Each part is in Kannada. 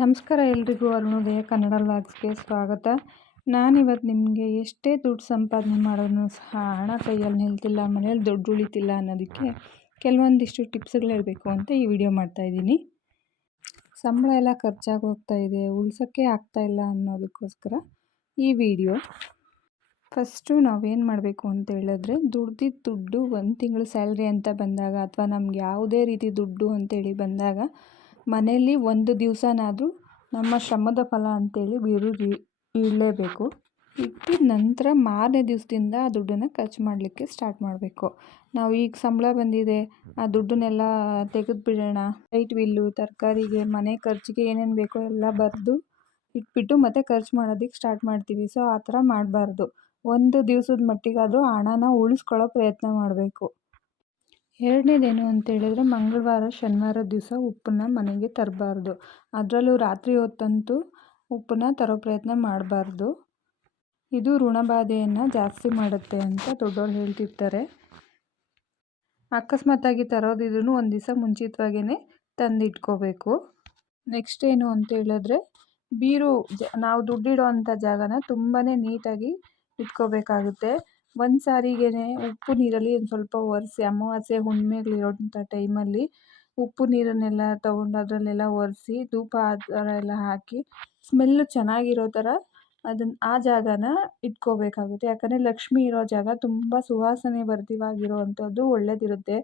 ನಮಸ್ಕಾರ ಎಲ್ರಿಗೂ ಅರುಣೋದಯ ಕನ್ನಡ ವ್ಲಾಗ್ಸ್ಗೆ ಸ್ವಾಗತ. ನಾನಿವತ್ತು ನಿಮಗೆ ಎಷ್ಟೇ ದುಡ್ಡು ಸಂಪಾದನೆ ಮಾಡೋನು ಸಹ ಹಣ ಕೈಯಲ್ಲಿ ನಿಲ್ತಿಲ್ಲ, ಮನೇಲಿ ದುಡ್ಡು ಉಳಿತಿಲ್ಲ ಅನ್ನೋದಕ್ಕೆ ಕೆಲವೊಂದಿಷ್ಟು ಟಿಪ್ಸ್ಗಳು ಹೇಳಬೇಕು ಅಂತ ಈ ವಿಡಿಯೋ ಮಾಡ್ತಾಯಿದ್ದೀನಿ. ಸಂಬಳ ಎಲ್ಲ ಖರ್ಚಾಗಿ ಹೋಗ್ತಾಯಿದೆ, ಉಳ್ಸೋಕ್ಕೆ ಆಗ್ತಾಯಿಲ್ಲ ಅನ್ನೋದಕ್ಕೋಸ್ಕರ ಈ ವಿಡಿಯೋ. ಫಸ್ಟು ನಾವೇನು ಮಾಡಬೇಕು ಅಂತ ಹೇಳಿದ್ರೆ, ದುಡ್ದಿದ್ದ ದುಡ್ಡು 1 ತಿಂಗಳು ಸ್ಯಾಲ್ರಿ ಅಂತ ಬಂದಾಗ ಅಥವಾ ನಮ್ಗೆ ಯಾವುದೇ ರೀತಿ ದುಡ್ಡು ಅಂತೇಳಿ ಬಂದಾಗ ಮನೆಯಲ್ಲಿ ಒಂದು ದಿವಸನಾದರೂ ನಮ್ಮ ಶ್ರಮದ ಫಲ ಅಂತೇಳಿ ಇಡಲೇಬೇಕು. ಇಟ್ಟಿದ ನಂತರ ಮಾರನೇ ದಿವಸದಿಂದ ಆ ದುಡ್ಡನ್ನು ಖರ್ಚು ಮಾಡಲಿಕ್ಕೆ ಸ್ಟಾರ್ಟ್ ಮಾಡಬೇಕು. ನಾವು ಈಗ ಸಂಬಳ ಬಂದಿದೆ, ಆ ದುಡ್ಡನ್ನೆಲ್ಲ ತೆಗೆದು ಬಿಡೋಣ, ಲೈಟ್ ಬಿಲ್ಲು, ತರಕಾರಿಗೆ, ಮನೆ ಖರ್ಚಿಗೆ ಏನೇನು ಬೇಕೋ ಎಲ್ಲ ಬರೆದು ಇಟ್ಬಿಟ್ಟು ಮತ್ತೆ ಖರ್ಚು ಮಾಡೋದಕ್ಕೆ ಸ್ಟಾರ್ಟ್ ಮಾಡ್ತೀವಿ. ಸೊ ಆ ಥರ ಮಾಡಬಾರ್ದು. ಒಂದು ದಿವಸದ ಮಟ್ಟಿಗಾದರೂ ಹಣನ ಉಳಿಸ್ಕೊಳ್ಳೋ ಪ್ರಯತ್ನ ಮಾಡಬೇಕು. ಎರಡನೇದೇನು ಅಂತೇಳಿದ್ರೆ, ಮಂಗಳವಾರ ಶನಿವಾರ ದಿವಸ ಉಪ್ಪನ್ನ ಮನೆಗೆ ತರಬಾರ್ದು. ಅದರಲ್ಲೂ ರಾತ್ರಿ ಹೊತ್ತಂತೂ ಉಪ್ಪನ್ನ ತರೋ ಪ್ರಯತ್ನ ಮಾಡಬಾರ್ದು. ಇದು ಋಣಬಾಧೆಯನ್ನು ಜಾಸ್ತಿ ಮಾಡುತ್ತೆ ಅಂತ ದೊಡ್ಡವ್ರು ಹೇಳ್ತಿರ್ತಾರೆ. ಅಕಸ್ಮಾತಾಗಿ ತರೋದಿದ್ರೂ ಒಂದು ದಿವಸ ಮುಂಚಿತವಾಗಿಯೇ ತಂದಿಟ್ಕೋಬೇಕು. ನೆಕ್ಸ್ಟ್ ಏನು ಅಂತ ಹೇಳಿದ್ರೆ, ನಾವು ದುಡ್ಡಿಡೋ ಅಂಥ ಜಾಗನ ತುಂಬಾ ನೀಟಾಗಿ ಇಟ್ಕೋಬೇಕಾಗುತ್ತೆ. ಒಂದು ಸಾರಿಗೇ ಉಪ್ಪು ನೀರಲ್ಲಿ ಒಂದು ಸ್ವಲ್ಪ ಒರೆಸಿ, ಅಮಾವಾಸ್ಯೆ ಹುಣ್ಣಿಮೆಗಳಿರೋಂಥ ಟೈಮಲ್ಲಿ ಉಪ್ಪು ನೀರನ್ನೆಲ್ಲ ತೊಗೊಂಡು ಅದರಲ್ಲೆಲ್ಲ ಒರೆಸಿ ಧೂಪ ಆ ಥರ ಎಲ್ಲ ಹಾಕಿ ಸ್ಮೆಲ್ಲು ಚೆನ್ನಾಗಿರೋ ಥರ ಆ ಜಾಗನ ಇಟ್ಕೋಬೇಕಾಗುತ್ತೆ. ಯಾಕಂದರೆ ಲಕ್ಷ್ಮಿ ಇರೋ ಜಾಗ ತುಂಬ ಸುವಾಸನೆ ಭರಿತವಾಗಿರುವಂಥದ್ದು ಒಳ್ಳೆಯದಿರುತ್ತೆ.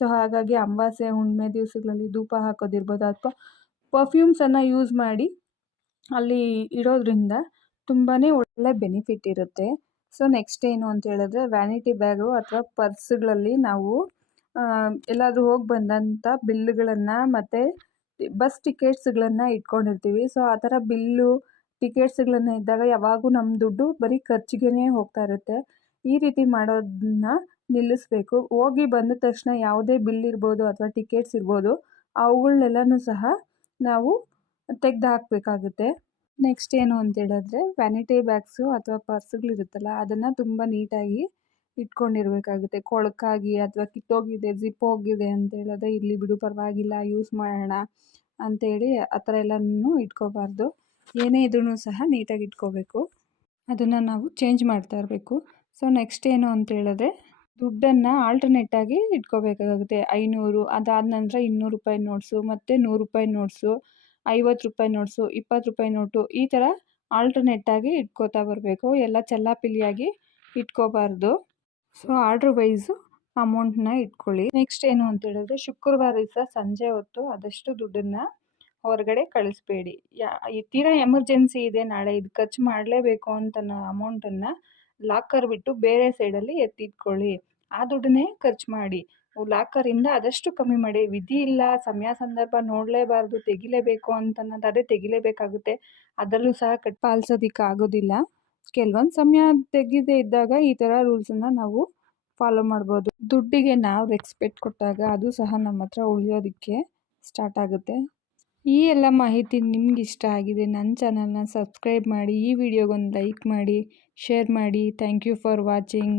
ಸೊ ಹಾಗಾಗಿ ಅಮಾವಾಸ್ಯೆ ಹುಣ್ಣಿಮೆ ದಿವಸಗಳಲ್ಲಿ ಧೂಪ ಹಾಕೋದಿರ್ಬೋದು ಅಥವಾ ಪರ್ಫ್ಯೂಮ್ಸನ್ನು ಯೂಸ್ ಮಾಡಿ ಅಲ್ಲಿ ಇಡೋದ್ರಿಂದ ತುಂಬಾ ಒಳ್ಳೆ ಬೆನಿಫಿಟ್ ಇರುತ್ತೆ. ಸೊ ನೆಕ್ಸ್ಟ್ ಏನು ಅಂತ ಹೇಳಿದ್ರೆ, ವ್ಯಾನಿಟಿ ಬ್ಯಾಗು ಅಥವಾ ಪರ್ಸ್ಗಳಲ್ಲಿ ನಾವು ಎಲ್ಲಾದರೂ ಹೋಗಿ ಬಂದಂಥ ಬಿಲ್ಲುಗಳನ್ನು ಮತ್ತು ಬಸ್ ಟಿಕೆಟ್ಸ್ಗಳನ್ನು ಇಟ್ಕೊಂಡಿರ್ತೀವಿ. ಸೊ ಆ ಥರ ಬಿಲ್ಲು ಟಿಕೆಟ್ಸ್ಗಳನ್ನು ಇದ್ದಾಗ ಯಾವಾಗೂ ನಮ್ಮ ದುಡ್ಡು ಬರೀ ಖರ್ಚಿಗೆ ಹೋಗ್ತಾ ಇರುತ್ತೆ. ಈ ರೀತಿ ಮಾಡೋದನ್ನ ನಿಲ್ಲಿಸಬೇಕು. ಹೋಗಿ ಬಂದ ತಕ್ಷಣ ಯಾವುದೇ ಬಿಲ್ ಇರ್ಬೋದು ಅಥವಾ ಟಿಕೆಟ್ಸ್ ಇರ್ಬೋದು, ಅವುಗಳನ್ನೆಲ್ಲನೂ ಸಹ ನಾವು ತೆಗೆದು ಹಾಕಬೇಕಾಗುತ್ತೆ. ನೆಕ್ಸ್ಟ್ ಏನು ಅಂತ ಹೇಳಿದ್ರೆ, ವ್ಯಾನಿಟಿ ಬ್ಯಾಗ್ಸು ಅಥವಾ ಪರ್ಸ್ಗಳಿರುತ್ತಲ್ಲ ಅದನ್ನು ತುಂಬ ನೀಟಾಗಿ ಇಟ್ಕೊಂಡಿರಬೇಕಾಗುತ್ತೆ. ಕೊಳಕಾಗಿ ಅಥವಾ ಕಿತ್ತೋಗಿದೆ, ಜಿಪ್ ಹೋಗಿದೆ ಅಂತ ಹೇಳಿದ್ರೆ ಇರಲಿ ಬಿಡು ಪರವಾಗಿಲ್ಲ ಯೂಸ್ ಮಾಡೋಣ ಅಂಥೇಳಿ ಆ ಥರ ಎಲ್ಲನೂ ಇಟ್ಕೋಬಾರ್ದು. ಏನೇ ಇದ್ರೂ ಸಹ ನೀಟಾಗಿ ಇಟ್ಕೋಬೇಕು. ಅದನ್ನು ನಾವು ಚೇಂಜ್ ಮಾಡ್ತಾ ಇರಬೇಕು. ಸೊ ನೆಕ್ಸ್ಟ್ ಏನು ಅಂತ ಹೇಳಿದ್ರೆ, ದುಡ್ಡನ್ನು ಆಲ್ಟರ್ನೇಟಾಗಿ ಇಟ್ಕೋಬೇಕಾಗುತ್ತೆ. 500 ಅದಾದ ನಂತರ 200 ರೂಪಾಯಿ ನೋಟ್ಸು, ಮತ್ತು 100 ರೂಪಾಯಿ ನೋಟ್ಸು, 50 ರೂಪಾಯಿ ನೋಟ್ಸು, 20 ರೂಪಾಯಿ ನೋಟು, ಈ ಥರ ಆಲ್ಟರ್ನೇಟಾಗಿ ಇಟ್ಕೋತಾ ಬರಬೇಕು. ಎಲ್ಲ ಚೆಲ್ಲಾಪಿಲ್ಲಿಯಾಗಿ ಇಟ್ಕೋಬಾರ್ದು. ಸೊ ಆರ್ಡ್ರ್ ವೈಸು ಅಮೌಂಟನ್ನ ಇಟ್ಕೊಳ್ಳಿ. ನೆಕ್ಸ್ಟ್ ಏನು ಅಂತ ಹೇಳಿದ್ರೆ, ಶುಕ್ರವಾರ ದಿವಸ ಸಂಜೆ ಹೊತ್ತು ಆದಷ್ಟು ದುಡ್ಡನ್ನು ಹೊರಗಡೆ ಕಳಿಸ್ಬೇಡಿ. ತೀರಾ ಎಮರ್ಜೆನ್ಸಿ ಇದೆ, ನಾಳೆ ಇದು ಖರ್ಚು ಮಾಡಲೇಬೇಕು ಅಂತ ಅಮೌಂಟನ್ನು ಲಾಕರ್ ಬಿಟ್ಟು ಬೇರೆ ಸೈಡಲ್ಲಿ ಎತ್ತಿಟ್ಕೊಳ್ಳಿ. ಆ ದುಡ್ಡನ್ನೇ ಖರ್ಚು ಮಾಡಿ. ಲಾಕರಿಂದ ಆದಷ್ಟು ಕಮ್ಮಿ ಮಾಡಿ. ವಿಧಿ ಇಲ್ಲ, ಸಮಯ ಸಂದರ್ಭ ನೋಡಲೇಬಾರ್ದು, ತೆಗಿಲೇಬೇಕು ಅಂತನ್ನೋದಾದರೆ ತೆಗಿಲೇಬೇಕಾಗುತ್ತೆ. ಅದರಲ್ಲೂ ಸಹ ಪಾಲಿಸೋದಕ್ಕೆ ಆಗೋದಿಲ್ಲ. ಕೆಲವೊಂದು ಸಮಯ ತೆಗೆದೇ ಇದ್ದಾಗ ಈ ಥರ ರೂಲ್ಸನ್ನು ನಾವು ಫಾಲೋ ಮಾಡ್ಬೋದು. ದುಡ್ಡಿಗೆ ನಾವು ರೆಸ್ಪೆಕ್ಟ್ ಕೊಟ್ಟಾಗ ಅದು ಸಹ ನಮ್ಮ ಹತ್ರ ಉಳಿಯೋದಕ್ಕೆ ಸ್ಟಾರ್ಟ್ ಆಗುತ್ತೆ. ಈ ಎಲ್ಲ ಮಾಹಿತಿ ನಿಮ್ಗೆ ಇಷ್ಟ ಆಗಿದೆ, ನನ್ನ ಚಾನಲ್ನ ಸಬ್ಸ್ಕ್ರೈಬ್ ಮಾಡಿ, ಈ ವಿಡಿಯೋಗೊಂದು ಲೈಕ್ ಮಾಡಿ, ಶೇರ್ ಮಾಡಿ. Thank you for watching.